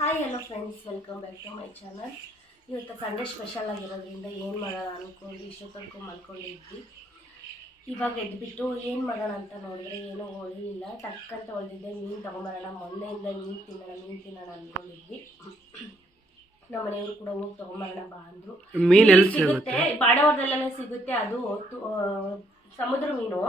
Hi hello friends welcome back to my channel ಇವತ್ತು Sunday special ಆಗಿರೋದ್ರಿಂದ ಏನು ಮಾಡೋಣ ಅಂದ್ಕೊಂಡು ಇಷ್ಟೊತ್ತನಕ ಮಲ್ಕೊಂಡಿದ್ವಿ ಇವಾಗ ಎದ್ಬಿಟ್ಟು ಏನು ಮಾಡೋಣ ಅಂತ ನೋಡಿದ್ರೆ ಏನೂ ಹೊಳಿಲಿಲ್ಲ. ಟಕ್ಕಂತ ಹೊಳೆದಿದ್ದೆ ಮೀನು ತೊಗೊಂಬರೋಣ. ಮೊನ್ನೆಯಿಂದ ಮೀನು ತಿನ್ನೋಣ ಮೀನು ತಿನ್ನೋಣ ಅಂದ್ಕೊಂಡಿದ್ವಿ ನಮ್ಮ ಮನೆಯವರು ಕೂಡ ಹೋಗಿ ತೊಗೊಂಬರೋಣ ಬಾ ಅಂದರು. ಮೀನ್ ಸಿಗುತ್ತೆ ಬಾಡವರದಲ್ಲೆಲ್ಲ ಸಿಗುತ್ತೆ ಅದು ಸಮುದ್ರ ಮೀನು.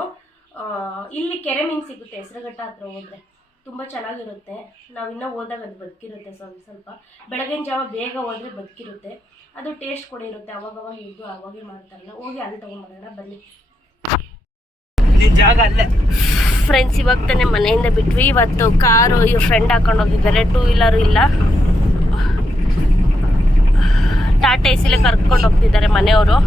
ಇಲ್ಲಿ ಕೆರೆ ಮೀನು ಸಿಗುತ್ತೆ ಹೆಸರುಘಟ್ಟ ಹತ್ರ ಹೋದ್ರೆ. ತುಂಬ ಚೆನ್ನಾಗಿರುತ್ತೆ. ನಾವು ಇನ್ನೂ ಹೋದಾಗ ಅದು ಬದುಕಿರುತ್ತೆ ಸ್ವಲ್ಪ ಸ್ವಲ್ಪ. ಬೆಳಗಿನ ಜಾವ ಬೇಗ ಹೋದ್ರೆ ಬದುಕಿರುತ್ತೆ. ಅದು ಟೇಸ್ಟ್ ಕೂಡ ಇರುತ್ತೆ. ಅವಾಗ ಅವಾಗ ಹಿಡಿದು ಅವಾಗೇ ಮಾಡ್ತಾರಲ್ಲ ಹೋಗಿ ಅಲ್ಲಿ ತೊಗೊಂಬರೋಣ ಬನ್ನಿ. ನಿನ್ ಜಾಗ ಅಲ್ಲೇ. ಫ್ರೆಂಡ್ಸ್ ಇವಾಗ ತಾನೇ ಮನೆಯಿಂದ ಬಿಟ್ವಿ. ಇವತ್ತು ಕಾರು ಇವ್ರ ಫ್ರೆಂಡ್ ಹಾಕೊಂಡು ಹೋಗಿದ್ದಾರೆ. ಟೂ ವೀಲರು ಇಲ್ಲ. ಟಾಟಾ ಎಸಿಲೆ ಕರ್ಕೊಂಡು ಹೋಗ್ತಿದ್ದಾರೆ ಮನೆಯವರು.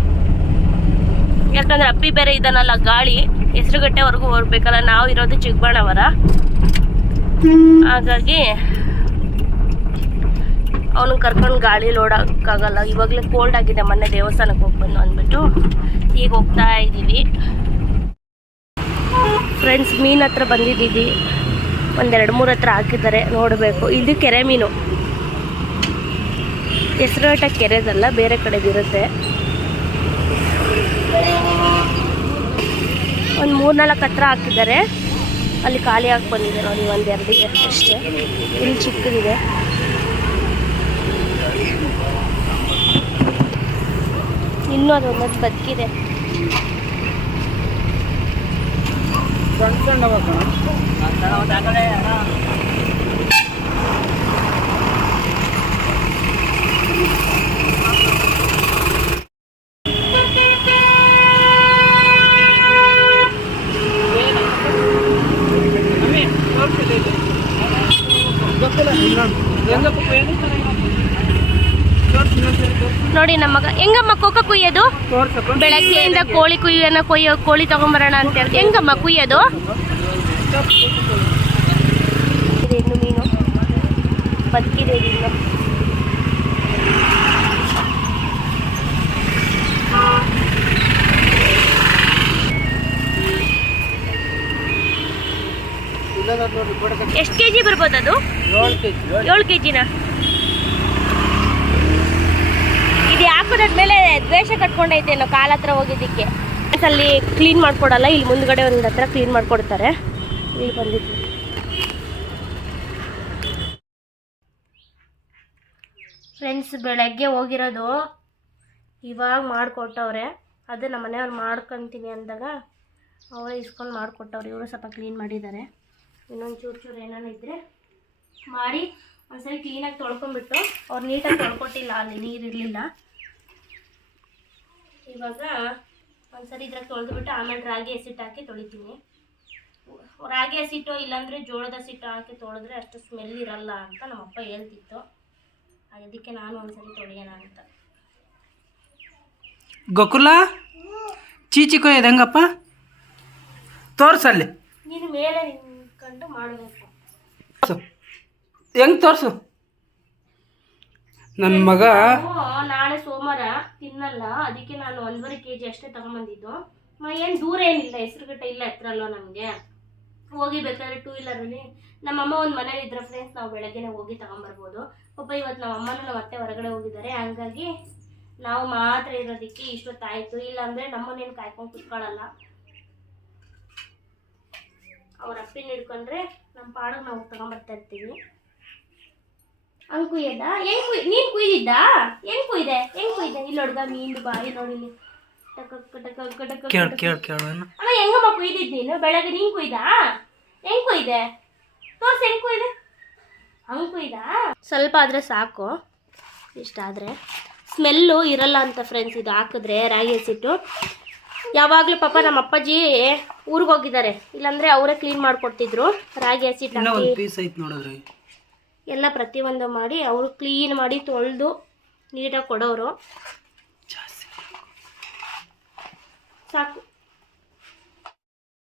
ಯಾಕಂದ್ರೆ ಅಪ್ಪಿ ಬೇರೆ ಇದನ್ನಲ್ಲ ಗಾಳಿ. ಹೆಸರುಗಟ್ಟೆವರೆಗೂ ಹೋಗ್ಬೇಕಲ್ಲ. ನಾವು ಇರೋದು ಚಿಕ್ಕಬಳ್ಳಾವರ ಹಾಗಾಗಿ ಅವನು ಕರ್ಕೊಂಡು ಗಾಳಿ ಲೋಡಕ್ಕಾಗಲ್ಲ. ಇವಾಗಲೇ ಕೋಲ್ಡ್ ಆಗಿದೆ ಮೊನ್ನೆ ದೇವಸ್ಥಾನಕ್ಕೆ ಹೋಗಿ ಬಂದು ಅಂದ್ಬಿಟ್ಟು. ಈಗ ಹೋಗ್ತಾ ಇದ್ದೀವಿ. ಫ್ರೆಂಡ್ಸ್ ಮೀನ್ ಹತ್ರ ಬಂದಿದ್ದೀವಿ. ಒಂದೆರಡು ಮೂರು ಹತ್ರ ಹಾಕಿದ್ದಾರೆ. ನೋಡಬೇಕು. ಇದು ಕೆರೆ ಮೀನು. ಹೆಸರುಘಟ್ಟ ಕೆರೆದಲ್ಲ, ಬೇರೆ ಕಡೆದಿರುತ್ತೆ ಒಂದು ಮೂರ್ನಾಲ್ಕು ಹತ್ರ ಹಾಕಿದ್ದಾರೆ. ಅಲ್ಲಿ ಖಾಲಿ ಆಗಿ ಬಂದಿದೆ ನೋಡಿ ಒಂದೆರಡಿಗೆ ಅಷ್ಟೇ. ಇಲ್ಲಿ ಚಿಕ್ಕದಿದೆ. ಇನ್ನೂ ಅದೊಂದೊಂದು ಬದುಕಿದೆ. ಸಣ್ಣ ಸಣ್ಣ ಅವ ಕಣ. ಗೊತ್ತಿಲ್ಲ ಇನ್ನೊಂದು. ಹೆಂಗಪ್ಪ ಏನು? ತೋರ್ಸು ಇನ್ನೊಂದ್ಸರಿ ತೋರ್ಸು. ನೋಡಿ ನಮ್ಮಗ ಹೆಂಗಮ್ಮ ಕೋಕ ಕುಯ್ಯೋದು. ಬೆಳಗ್ಗೆಯಿಂದ ಕೋಳಿ ಕುಯ್ಯನ ಕೊಯ್ಯೋ, ಕೋಳಿ ತಗೊಂಬರೋಣ ಅಂತ ಹೇಳಿ ಹೆಂಗಮ್ಮ ಕುಯ್ಯೋದು? ಮೀನು. ಬದುಕಿದೆ ಇದು ಇನ್ನು ಇಲ್ಲದ ನೋಡ್ರಿ ಕೊಡಕ್ಕೆ. ಎಷ್ಟು ಕೆ ಜಿ ಬರ್ಬೋದು ಅದು? ಏಳು ಕೆ ಜಿನ ಇದು ಹಾಕೋದಾದ್ಮೇಲೆ ದ್ವೇಷ ಕಟ್ಕೊಂಡೈತೇನೋ ಕಾಲ ಹತ್ರ ಹೋಗಿದ್ದಕ್ಕೆ. ಅಲ್ಲಿ ಕ್ಲೀನ್ ಮಾಡ್ಕೊಡಲ್ಲ ಇಲ್ಲಿ ಮುಂದ್ಗಡೆ ಒಂದು ಹತ್ರ ಕ್ಲೀನ್ ಮಾಡ್ಕೊಡ್ತಾರೆ. ಇಲ್ಲಿ ಬಂದಿದ್ದು. ಫ್ರೆಂಡ್ಸ್ ಬೆಳಗ್ಗೆ ಹೋಗಿರೋದು ಇವಾಗ ಮಾಡಿಕೊಟ್ಟವ್ರೆ. ಅದು ನಮ್ಮ ಮನೆಯವ್ರು ಮಾಡ್ಕೊತೀನಿ ಅಂದಾಗ ಅವರೇ ಇಸ್ಕೊಂಡು ಮಾಡಿಕೊಟ್ಟವ್ರು. ಇವರು ಸ್ವಲ್ಪ ಕ್ಲೀನ್ ಮಾಡಿದ್ದಾರೆ. ಇನ್ನೊಂದು ಚೂರು ಚೂರು ಏನಾನು ಇದ್ದರೆ ಮಾಡಿ ಒಂದ್ಸರಿ ಕ್ಲೀನಾಗಿ ತೊಳ್ಕೊಂಡ್ಬಿಟ್ಟು ಅವ್ರು ನೀಟಾಗಿ ತೊಳ್ಕೊಟ್ಟಿಲ್ಲ ಅಲ್ಲಿ ನೀರು ಇರಲಿಲ್ಲ. ಇವಾಗ ಒಂದ್ಸರಿ ಇದ್ರಾಗ ತೊಳೆದ್ಬಿಟ್ಟು ಆಮೇಲೆ ರಾಗಿ ಹಸಿಟ್ಟು ಹಾಕಿ ತೊಳಿತೀನಿ. ರಾಗಿ ಹಸಿಟ್ಟು ಇಲ್ಲಾಂದರೆ ಜೋಳದ ಹಸಿಟ್ಟು ಹಾಕಿ ತೊಳೆದ್ರೆ ಅಷ್ಟು ಸ್ಮೆಲ್ ಇರಲ್ಲ ಅಂತ ನಮ್ಮಪ್ಪ ಹೇಳ್ತಿತ್ತು. ಅದಕ್ಕೆ ನಾನು ಒಂದ್ಸರಿ ತೊಳೆಯೋಣ ಅಂತ. ಗೋಕುಲ ಚೀಚಿ ಕೊಯ್ಯೋದು ಹೆಂಗಪ್ಪ? ತೋರ್ಸಲ್ಲಿ. ನೀನು ಮೇಲೆ ನಿಂತ್ಕೊಂಡು ಮಾಡಬೇಕು. ತೋರ್ಸು. ಹೆಂಗ್ ತೋರ್ಸು? ನನ್ನ ಮಗ ನಾಳೆ ಸೋಮವಾರ ತಿನ್ನಲ್ಲ ಅದಕ್ಕೆ ನಾನು ಒಂದೂವರೆ ಕೆ ಜಿ ಅಷ್ಟೇ ತಗೊಂಬಂದಿದ್ದು. ಏನ್ ಏನು ದೂರ ಏನಿಲ್ಲ ಹೆಸರುಗಟ್ಟೆ ಇಲ್ಲ ಹತ್ರ ಅಲ್ವಾ ನಮಗೆ. ಹೋಗಿ ಬೇಕಾದ್ರೆ ಟೂ ವೀಲರಲ್ಲಿ ನಮ್ಮಮ್ಮ ಒಂದು ಮನೇಲಿ ಇದ್ರೆ ಫ್ರೆಂಡ್ಸ್ ನಾವು ಬೆಳಗ್ಗೆನೆ ಹೋಗಿ ತಗೊಂಬರ್ಬೋದು. ಪಾಪ ಇವತ್ತು ನಮ್ಮ ಅಮ್ಮನೂ ನಮ್ಮ ಅತ್ತೆ ಹೊರಗಡೆ ಹೋಗಿದ್ದಾರೆ ಹಂಗಾಗಿ ನಾವು ಮಾತ್ರ ಇರೋದಕ್ಕೆ ಇಲ್ಲ ಇಲ್ಲಾಂದರೆ ನಮ್ಮನ್ನೇನು ಕಾಯ್ಕೊಂಡು ಕುತ್ಕೊಳ್ಳಲ್ಲ ಅವ್ರ ಅಪ್ಪಿನ ಹಿಡ್ಕೊಂಡ್ರೆ ನಮ್ಮ ಪಾಡಿಗೆ ನಾವು ತಗೊಂಬರ್ತಾ ಇರ್ತೀವಿ. ಹಂಗೆ ಕುಯ್ಯದ? ಹೆಂಗ್ ಕುಯ್ ನೀನ್ ಕುಯ್ದಿದ್ದ? ಹೆಂಗ್ ಕುಯ್ದೆ? ಹೆಂಗ್ ಕುಯ್ದೆ? ಇಲ್ಲಿ ಹುಡ್ಗ ಮೀನ್ ಬಾಯಿ ನೋಡಿ ಕೇಳು. ಕೇಳು ಕೇಳು ಅಮ್ಮ ಹೆಂಗಮ್ಮ ಕುಯ್ದಿದ್ ನೀನು? ಬೆಳಗ್ಗೆ ನೀನ್ ಕುಯ್ದ? ಹೆಂಗ್ ಕುಯ್ದೆ? ತೋರ್ಸ್ ಹೆಂಗ್ ಕುಯ್ದೆ? ಹಂಗ್ ಕುಯ್ದ? ಸ್ವಲ್ಪ ಆದ್ರೆ ಸಾಕು. ಇಷ್ಟ ಆದ್ರೆ ಸ್ಮೆಲ್ಲು ಇರಲ್ಲ ಅಂತ ಫ್ರೆಂಡ್ಸ್ ಇದು ಹಾಕಿದ್ರೆ ರಾಗಿ ಹಸಿಟ್ಟು. ಯಾವಾಗಲೂ ಪಾಪ ನಮ್ಮ ಅಪ್ಪಾಜಿ ಊರಿಗೆ ಹೋಗಿದ್ದಾರೆ. ಇಲ್ಲಾಂದ್ರೆ ಅವರೇ ಕ್ಲೀನ್ ಮಾಡ್ಕೊಡ್ತಿದ್ರು. ರಾಗಿ ಹಸಿ ಎಲ್ಲ ಪ್ರತಿಯೊಂದು ಮಾಡಿ ಅವರು ಕ್ಲೀನ್ ಮಾಡಿ ತೊಳೆದು ನೀಟಾಗಿ ಕೊಡೋರು. ಸಾಕು.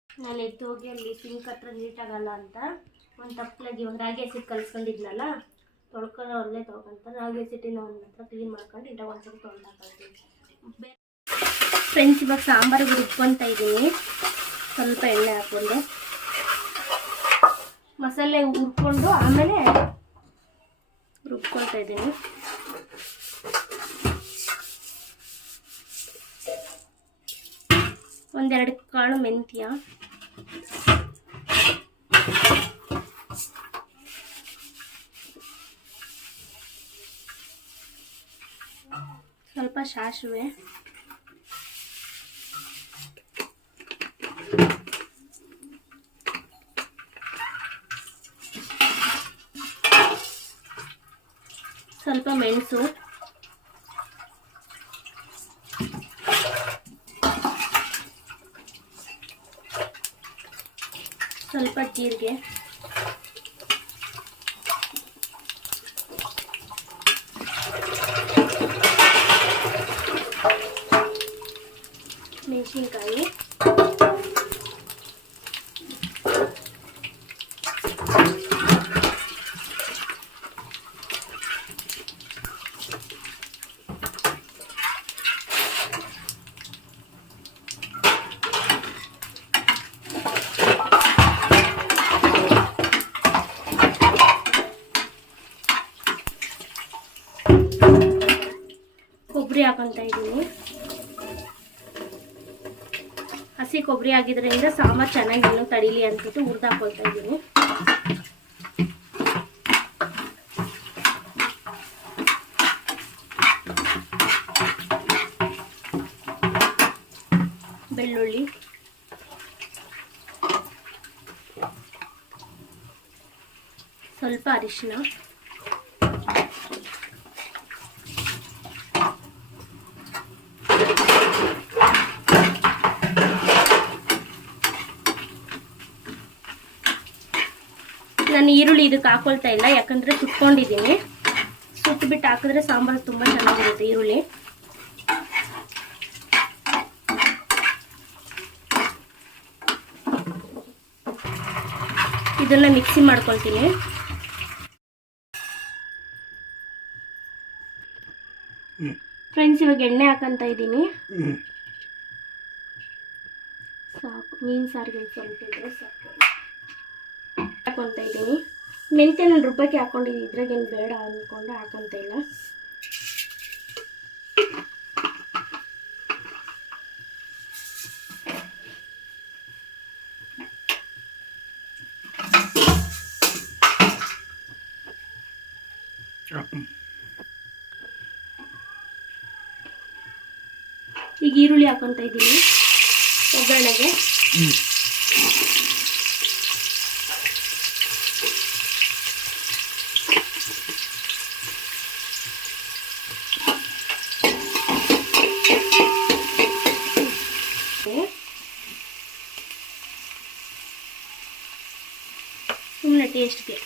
ನಾನು ಎದ್ದು ಹೋಗಿ ಅಲ್ಲಿ ಸಿಂಕ್ ಹತ್ರ ನೀಟಾಗಲ್ಲ ಅಂತ ಒಂದು ತಪ್ಪಲಾಗಿ ಒಂದು ರಾಗಿ ಹಸಿಟ್ಟು ಕಲಿಸ್ಕೊಂಡಿದ್ನಲ್ಲ ತೊಳ್ಕೊಂಡು ಅಲ್ಲೇ ತೊಳ್ಕೊಂತ ರಾಗಿ ಹಸಿಟ್ಟಿನ ಒಂದು ಹತ್ರ ಕ್ಲೀನ್ ಮಾಡ್ಕೊಂಡು ಇಟ್ಟ ಒಂದು ಸ್ವಲ್ಪ ಹಾಕೊಳ್ತೀನಿ ಫ್ರೆಂಡ್ಸ್ ಇವಾಗ ಸಾಂಬಾರಿಗೆ ರುಬ್ಕೊತಾ ಇದ್ದೀನಿ. ಸ್ವಲ್ಪ ಎಣ್ಣೆ ಹಾಕೊಂಡು ಮಸಾಲೆ ಹುರ್ಕೊಂಡು ಆಮೇಲೆ ರುಬ್ಕೊಳ್ತಾ ಇದ್ದೀನಿ. ಒಂದೆರಡು ಕಾಳು ಮೆಂತ್ಯ. ಸ್ವಲ್ಪ ಸಾಸಿವೆ. ಸ್ವಲ್ಪ ಮೆಣಸು. ಸ್ವಲ್ಪ ಜೀರಿಗೆ ಮೆಣಸಿನ್ಕಾಯಿ ಕೊಬ್ಬರಿ ಹಾಕೊಂತ ಇದ್ದೀನಿ ಹಸಿ ಕೊಬ್ಬರಿ ಆಗಿದ್ರಿಂದ ಸಾಂಬಾರು ಚೆನ್ನಾಗಿ ಇನ್ನೂ ತಡೀಲಿ ಅಂದ್ಬಿಟ್ಟು ಹುರ್ದು ಹಾಕೊಳ್ತಾ ಇದ್ದೀನಿ. ಬೆಳ್ಳುಳ್ಳಿ. ಸ್ವಲ್ಪ ಅರಿಶಿನ. ನಾನು ಈರುಳ್ಳಿ ಇದಕ್ಕೆ ಹಾಕೊಳ್ತಾ ಇಲ್ಲ, ಯಾಕಂದ್ರೆ ಸುಟ್ಕೊಂಡಿದ್ದೀನಿ. ಸುಟ್ಬಿಟ್ಟು ಹಾಕಿದ್ರೆ ಸಾಂಬಾರು ತುಂಬ ಚೆನ್ನಾಗಿರುತ್ತೆ ಈರುಳ್ಳಿ. ಇದನ್ನ ಮಿಕ್ಸಿ ಮಾಡ್ಕೊಳ್ತೀನಿ. ಫ್ರೆಂಡ್ಸ್, ಇವಾಗ ಎಣ್ಣೆ ಹಾಕಂತ ಇದ್ದೀನಿ. ಸಾಕು ಮೀನು ಸಾರಿಗೆ ಸ್ವಲ್ಪ ಇದ್ರೆ ಸಾಕು. ಹಾಕೊಂತ ಇದ್ದೀನಿ ಮೆಂತ್ಯ ನಾನು ರುಬ್ಬಕ್ಕೆ ಹಾಕೊಂಡಿದ್ದೀನಿ. ಇದ್ರಾಗೇನು ಬೇಡ ಅಂದ್ಕೊಂಡು ಹಾಕಂತ ಇಲ್ಲ. ಈಗ ಈರುಳ್ಳಿ ಹಾಕೊಂತ ಇದ್ದೀನಿ ಒಗ್ಗರಣೆಗೆ ಸುಮ್ಮನೆ ಟೇಸ್ಟ್ಗೆ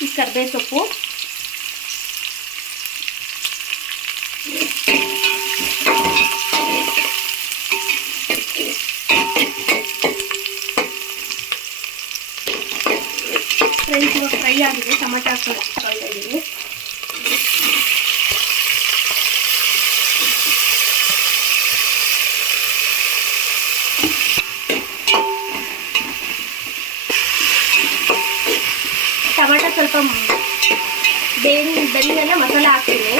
ಈ ಕರ್ಬೇವು ಸೊಪ್ಪು ಫ್ರೆಂಡ್ಸ್ ಇವಾಗ ಫ್ರೈ ಆಗಿದೆ ಟೊಮೆಟೊ ಹಾಕ್ಕೊಳ್ತಾ ಇದ್ದೀನಿ ಟೊಮೆಟೊ ಸ್ವಲ್ಪ ಬೇನ್ ಬೆಂದ್ಮೇಲೆ ಮಸಾಲೆ ಹಾಕ್ತೀನಿ.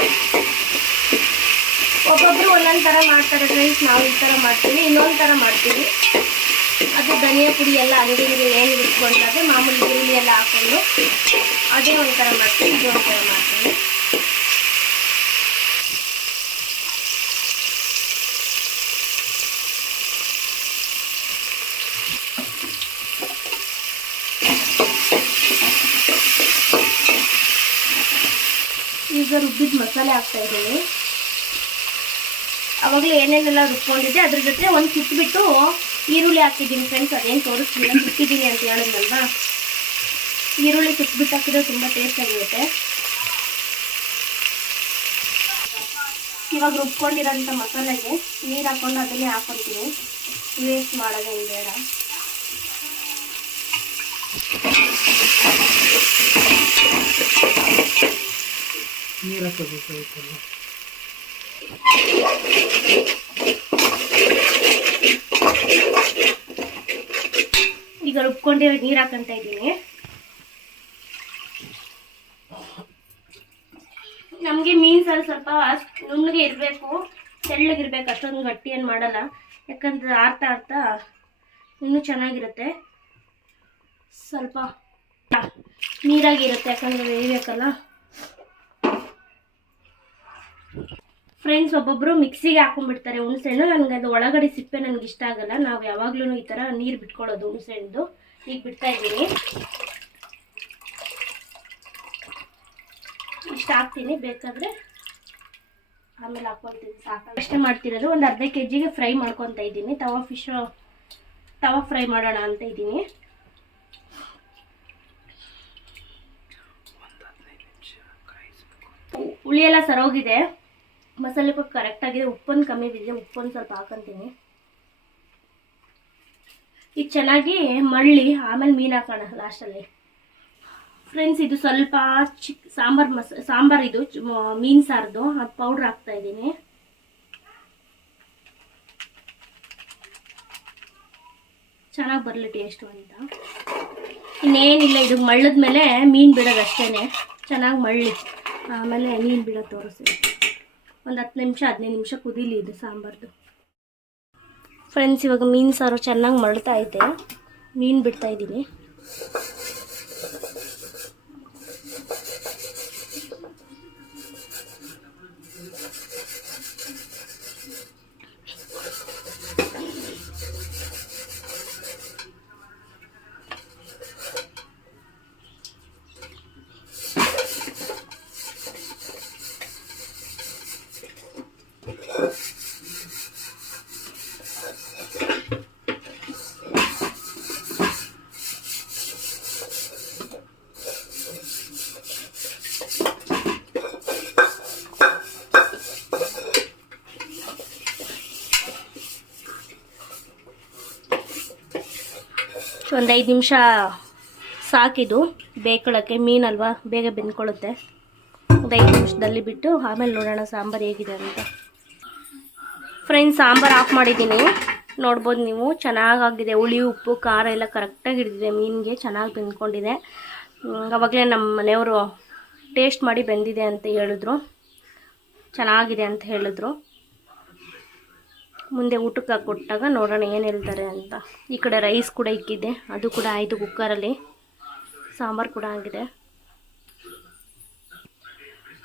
ಒಬ್ಬೊಬ್ರು ಒಂದೊಂದು ಥರ ಮಾಡ್ತಾರೆ ಫ್ರೆಂಡ್ಸ್ ನಾವು ಈ ಥರ ಮಾಡ್ತೀವಿ, ಇನ್ನೊಂದು ಥರ ಮಾಡ್ತೀವಿ. ಅದು ಧನಿಯಾ ಪುಡಿ ಎಲ್ಲ ಅಂಗಡಿಗೆ ಏನು ಇಟ್ಕೊಂಡ್ರೆ ಮಾಮೂಲಿ ಈರುಳ್ಳಿ ಎಲ್ಲ ಹಾಕೊಂಡು ಅದೇ ಒಂಥರ ಮಾಡ್ತೀವಿ, ಇದು ಒಂಥರ ಮಾಡ್ತೀನಿ ಈಗ ರುಬ್ಬಿದ ಮಸಾಲೆ ಹಾಕ್ತಾ ಇದ್ದೀನಿ. ಅವಾಗಲೇ ಏನೇನೆಲ್ಲ ರುಬ್ಕೊಂಡಿದ್ದೆ. ಅದ್ರ ಜೊತೆ ಒಂದು ಸುತ್ತಬಿಟ್ಟು ಈರುಳ್ಳಿ ಹಾಕಿದ್ದೀನಿ ಫ್ರೆಂಡ್ಸ್ ಅದೇನು ತೋರಿಸ್ತೀನಿ ಸುತ್ತಿದ್ದೀನಿ ಅಂತ ಹೇಳಿದ್ನಲ್ವಾ? ಈರುಳ್ಳಿ ಸುತ್ತಬಿಟ್ಟು ಹಾಕಿದ್ರೆ ತುಂಬ ಟೇಸ್ಟ್ ಆಗಿರುತ್ತೆ ಇವಾಗ ರುಬ್ಕೊಂಡಿರೋಂಥ ಮಸಾಲೆಗೆ ನೀರು ಹಾಕೊಂಡು ಅದನ್ನೇ ಹಾಕೊತೀನಿ ವೇಸ್ಟ್ ಮಾಡೋದೇನು ಬೇಡ. ನೀರು ಹಾಕೋಬೇಕು ಇದಕ್ಕೆಲ್ಲ ಈಗ ರುಬ್ಕೊಂಡೆ ನೀರು ಹಾಕಂತ ಇದ್ದೀನಿ. ನಮಗೆ ಮೀನ್ಸಲ್ಲಿ ಸ್ವಲ್ಪ ನುಣ್ಣಗೆ ಇರಬೇಕು ತೆಳ್ಳಗಿರ್ಬೇಕು ಅಷ್ಟೊಂದು ಗಟ್ಟಿ ಏನು ಮಾಡಲ್ಲ. ಯಾಕಂದ್ರೆ ಆರ್ತಾ ಆರ್ತಾ ಇನ್ನೂ ಚೆನ್ನಾಗಿರುತ್ತೆ. ಸ್ವಲ್ಪ ನೀರಾಗಿರುತ್ತೆ ಯಾಕಂದರೆ ಬೇಯಬೇಕಲ್ಲ. ಫ್ರೆಂಡ್ಸ್ ಒಬ್ಬೊಬ್ಬರು ಮಿಕ್ಸಿಗೆ ಹಾಕೊಂಡ್ಬಿಡ್ತಾರೆ ಹುಣಸೆಹಣ್ಣು ನನಗೆ ಅದು ಒಳಗಡೆ ಸಿಪ್ಪೆ ನನಗೆ ಇಷ್ಟ ಆಗಲ್ಲ. ನಾವು ಯಾವಾಗಲೂ ಈ ಥರ ನೀರು ಬಿಟ್ಕೊಳ್ಳೋದು ಹುಣಸೆಹಣ್ಣು ಈಗ ಬಿಡ್ತಾ ಇದ್ದೀನಿ. ಇಷ್ಟ ಹಾಕ್ತೀನಿ ಬೇಕಾದರೆ ಆಮೇಲೆ ಹಾಕೊಳ್ತೀನಿ. ಸಾಕು ಅಷ್ಟೇ ಮಾಡ್ತಿರೋದು. ಒಂದು ಅರ್ಧ ಕೆ ಜಿಗೆ ಫ್ರೈ ಮಾಡ್ಕೊತಾ ಇದ್ದೀನಿ. ತವಾ ಫಿಶ್ ತವಾ ಫ್ರೈ ಮಾಡೋಣ ಅಂತ ಇದ್ದೀನಿ. ಹುಳಿ ಎಲ್ಲ ಸರೋಗಿದೆ. ಮಸಾಲೆ ಕೂಡ ಕರೆಕ್ಟ್ ಆಗಿದೆ. ಉಪ್ಪೊಂದು ಕಮ್ಮಿ ಬಿದ್ದಿದೆ ಉಪ್ಪೊಂದು ಸ್ವಲ್ಪ ಹಾಕೊಂತೀನಿ. ಇದು ಚೆನ್ನಾಗಿ ಮಳ್ಳಿ ಆಮೇಲೆ ಮೀನು ಹಾಕೋಣ ಲಾಸ್ಟಲ್ಲಿ ಫ್ರೆಂಡ್ಸ್ ಇದು ಸ್ವಲ್ಪ ಚಿಕ್ ಸಾಂಬಾರು ಮಸ, ಸಾಂಬಾರು ಇದು ಮೀನು ಸಾರದು. ಅದು ಪೌಡ್ರ್ ಹಾಕ್ತಾ ಇದ್ದೀನಿ. ಚೆನ್ನಾಗಿ ಬರಲಿ ಟೇಸ್ಟು ಅಂತ. ಇನ್ನೇನಿಲ್ಲ, ಇದು ಮಳ್ಳದ ಮೇಲೆ ಮೀನು ಬಿಡೋದು ಅಷ್ಟೇ ಚೆನ್ನಾಗಿ ಮಳ್ಳಿ ಆಮೇಲೆ ಮೀನು ಬಿಡೋದು ತೋರಿಸ್ತೀನಿ. ಒಂದು ಹತ್ತು ನಿಮಿಷ, ಹದಿನೈದು ನಿಮಿಷ ಕುದೀಲಿ ಇದು ಸಾಂಬಾರ್ದು. ಫ್ರೆಂಡ್ಸ್ ಇವಾಗ ಮೀನು ಸಾರು ಚೆನ್ನಾಗಿ ಮರಳ್ತಾ ಐತೆ ಮೀನು ಬಿಡ್ತಾ ಒಂದು ಐದು ನಿಮಿಷ ಸಾಕಿದು ಬೇಕೊಳ್ಳೋಕ್ಕೆ ಮೀನಲ್ವಾ ಬೇಗ ಬೆಂದ್ಕೊಳ್ಳುತ್ತೆ. ಒಂದು ಐದು ನಿಮಿಷದಲ್ಲಿ ಬಿಟ್ಟು ಆಮೇಲೆ ನೋಡೋಣ ಸಾಂಬಾರು ಹೇಗಿದೆ ಅಂತ. ಫ್ರೆಂಡ್ಸ್, ಸಾಂಬಾರು ಆಫ್ ಮಾಡಿದ್ದೀನಿ. ನೋಡ್ಬೋದು ನೀವು, ಚೆನ್ನಾಗಾಗಿದೆ. ಹುಳಿ, ಉಪ್ಪು, ಖಾರ ಎಲ್ಲ ಕರೆಕ್ಟಾಗಿ ಹಿಡಿದಿದೆ ಮೀನಿಗೆ, ಚೆನ್ನಾಗಿ ಬೆಂದ್ಕೊಂಡಿದೆ. ಅವಾಗಲೇ ನಮ್ಮ ಮನೆಯವರು ಟೇಸ್ಟ್ ಮಾಡಿ ಬೆಂದಿದೆ ಅಂತ ಹೇಳಿದ್ರು. ಚೆನ್ನಾಗಿದೆ ಅಂತ ಹೇಳಿದ್ರು. ಮುಂದೆ ಊಟಕ್ಕೆ ಕೊಟ್ಟಾಗ ನೋಡೋಣ ಏನು ಹೇಳ್ತಾರೆ ಅಂತ. ಈ ಕಡೆ ರೈಸ್ ಕೂಡ ಇಕ್ಕಿದೆ. ಅದು ಕೂಡ ಆಯಿತು ಕುಕ್ಕರಲ್ಲಿ ಸಾಂಬಾರು ಕೂಡ ಆಗಿದೆ.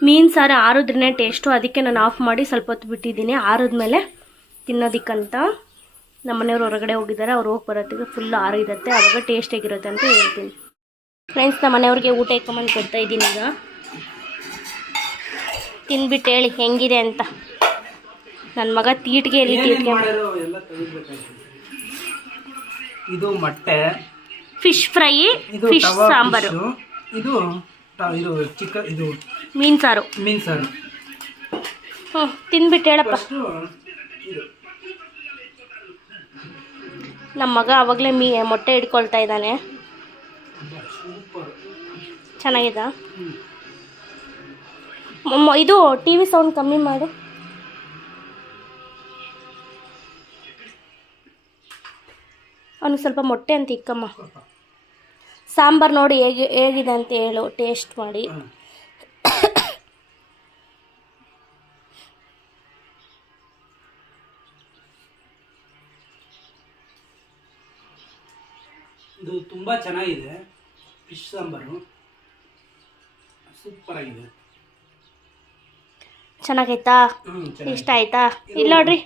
ಮೀನು ಸಾರು ಆರೋದ್ರೇ ಟೇಸ್ಟು ಅದಕ್ಕೆ ನಾನು ಆಫ್ ಮಾಡಿ ಸ್ವಲ್ಪ ಹೊತ್ತು ಬಿಟ್ಟಿದ್ದೀನಿ. ಆರಿದ್ಮೇಲೆ ತಿನ್ನೋದಕ್ಕಂತ ನಮ್ಮ ಮನೆಯವ್ರು ಹೊರಗಡೆ ಹೋಗಿದ್ದಾರೆ. ಅವ್ರು ಹೋಗಿ ಬರೋತ್ತಿಗೆ ಫುಲ್ ಆರಿರುತ್ತೆ ಆವಾಗ ಟೇಸ್ಟ್ ಆಗಿರುತ್ತೆ ಅಂತ ಹೇಳ್ತೀನಿ. ಫ್ರೆಂಡ್ಸ್ ನಮ್ಮ ಮನೆಯವ್ರಿಗೆ ಊಟ ಇಟ್ಕೊಂಬಂದು ಕೊಡ್ತಾ ಇದ್ದೀನಿ ಈಗ. ತಿಂದ್ಬಿಟ್ಟು ಹೇಳಿ, ಹೆಂಗಿದೆ ಅಂತ. ನನ್ನ ಮಗ ತೀಟ್ಗೆ ಎಲ್ಲಿ ಇದು ಮೊಟ್ಟೆ. Fish fry fish sambar. ಇದು ಇದು ಚಿಕ್ಕ ಇದು ಮೀನು ಸಾರು. ಮೀನ್ ಸಾರು. ಹ್ಞೂ ತಿಂದ್ಬಿಟ್ಟು ಹೇಳಪ್ಪ. ನಮ್ಮ ಮಗ ಆವಾಗಲೇ ಮೀ ಮೊಟ್ಟೆ ಹಿಡ್ಕೊಳ್ತಾ ಇದ್ದಾನೆ. ಚೆನ್ನಾಗಿದ? ಇದು ಟಿ ವಿ ಸೌಂಡ್ ಕಮ್ಮಿ ಮಾಡು. ಅವನಿಗೆ ಸ್ವಲ್ಪ ಮೊಟ್ಟೆ ಅಂತ ಇಕ್ಕಮ್ಮ. ಸಾಂಬಾರು ನೋಡಿ ಹೇಗೆ ಹೇಗಿದೆ ಅಂತ ಹೇಳು ಟೇಸ್ಟ್ ಮಾಡಿ. ಇದು ತುಂಬ ಚೆನ್ನಾಗಿದೆ ಫಿಶ್ ಸಾಂಬಾರು. ಸೂಪರ್ ಆಗಿದೆ. ಚೆನ್ನಾಗೈತಾ? ಇಷ್ಟ ಆಯ್ತಾ? ಇಲ್ಲ ನೋಡ್ರಿ.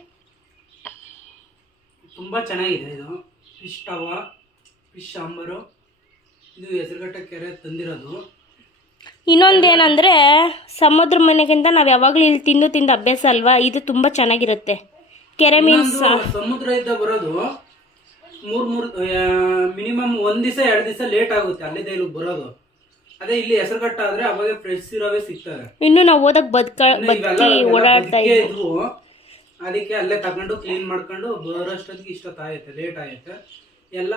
ತುಂಬ ಚೆನ್ನಾಗಿದೆ ಇದು. ಫಿಶ್ ಟವ ಫಿಶ್ ಸಾಂಬಾರು ಇದು ಹೆಸರುಘಟ್ಟ ಕೆರೆ ತಂದಿರೋದು. ಇನ್ನೊಂದೇನಂದ್ರೆ ಸಮುದ್ರ ಮನೆಗಿಂತ ನಾವು ಯಾವಾಗಲೂ ಇಲ್ಲಿ ತಿಂದು ತಿಂದು ಅಭ್ಯಾಸ ಅಲ್ವಾ? ಇದು ತುಂಬ ಚೆನ್ನಾಗಿರುತ್ತೆ. ಕೆರೆ ಮೀನು ಸಮುದ್ರ ಇದ್ದ ಬರೋದು ಮೂರ್ ಮೂರ್ ಮಿನಿಮಮ್ ಒಂದ್ ದಿವಸ ಎರಡು ದಿವಸ ಲೇಟ್ ಆಗುತ್ತೆ ಅಲ್ಲಿದ್ದ ಇಲ್ಲಿ ಬರೋದು. ಅದೇ ಇಲ್ಲಿ ಹೆಸರುಘಟ್ಟ ಆದ್ರೆ ಅವಾಗ ಫ್ರೆಶ್ ಇರೋವೇ ಸಿಗ್ತವೆ ಇನ್ನು ನಾವು ಓದಕ್ ಬದುಕ ಓಡಾಡ್ತಾ ಇದ್ವು. ಅದಕ್ಕೆ ಅಲ್ಲೇ ತಗೊಂಡು ಕ್ಲೀನ್ ಮಾಡ್ಕೊಂಡು ಬರೋಷ್ಟೊತ್ತಿಗೆ ಇಷ್ಟೊತ್ತಾಗುತ್ತೆ ಲೇಟ್ ಆಗುತ್ತೆ ಎಲ್ಲ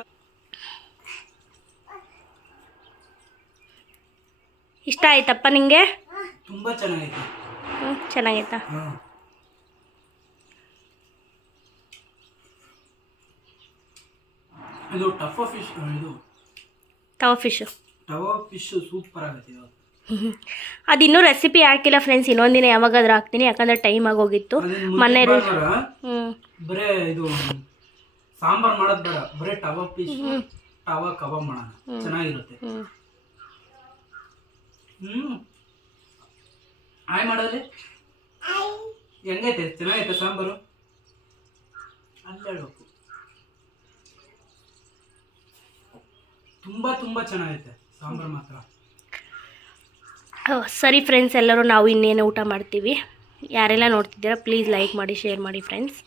ಇಷ್ಟ ಆಯ್ತಪ್ಪ ನಿಂಗೆ? ತುಂಬಾ ಚೆನ್ನಾಗೈತೆ ಹ್ಮ್, ಚೆನ್ನಾಗೈತಾ? ಹಾ. ಇದು ಟಫ್ ಫಿಶ್ ಇದು tawa fish tawa fish super ಆಗುತ್ತೆ ಇದು ಅದಿನ್ನೂ ರೆಸಿಪಿ ಹಾಕಿಲ್ಲ ಫ್ರೆಂಡ್ಸ್ ಇನ್ನೊಂದಿನ ಯಾವಾಗಾದ್ರೂ ಹಾಕ್ತೀನಿ ಯಾಕಂದ್ರೆ ಟೈಮ್ ಆಗೋಗಿತ್ತು. ಮೊನ್ನೆ ಬರೇ ಇದು ಸಾಂಬಾರ್ ಮಾಡೋದ್ ಬೇಡ. ಬರೇ ಟವಾ ಫಿಶ್ ಟವಾ ಕಬಾಬ್ ಮಾಡೋಣ. ಚೆನ್ನಾಗಿರುತ್ತೆ. ಹ್ಞೂ ಹ್ಮ್. ಆಯ್ ಮಾಡೋದು ಹೆಂಗೈತೆ? ಚೆನ್ನಾಗೈತೆ ಸಾಂಬಾರು? ಅಲ್ಲಿ ಹೇಳ್ಬೇಕು. ತುಂಬಾ ತುಂಬಾ ಚೆನ್ನಾಗೈತೆ ಸಾಂಬಾರು ಮಾತ್ರ. ಸರಿ ಫ್ರೆಂಡ್ಸ್ ಎಲ್ಲರೂ ನಾವು ಇನ್ನೇನು ಊಟ ಮಾಡ್ತೀವಿ. ಯಾರೆಲ್ಲ ನೋಡ್ತಿದ್ದೀರಾ ಪ್ಲೀಸ್ ಲೈಕ್ ಮಾಡಿ ಶೇರ್ ಮಾಡಿ ಫ್ರೆಂಡ್ಸ್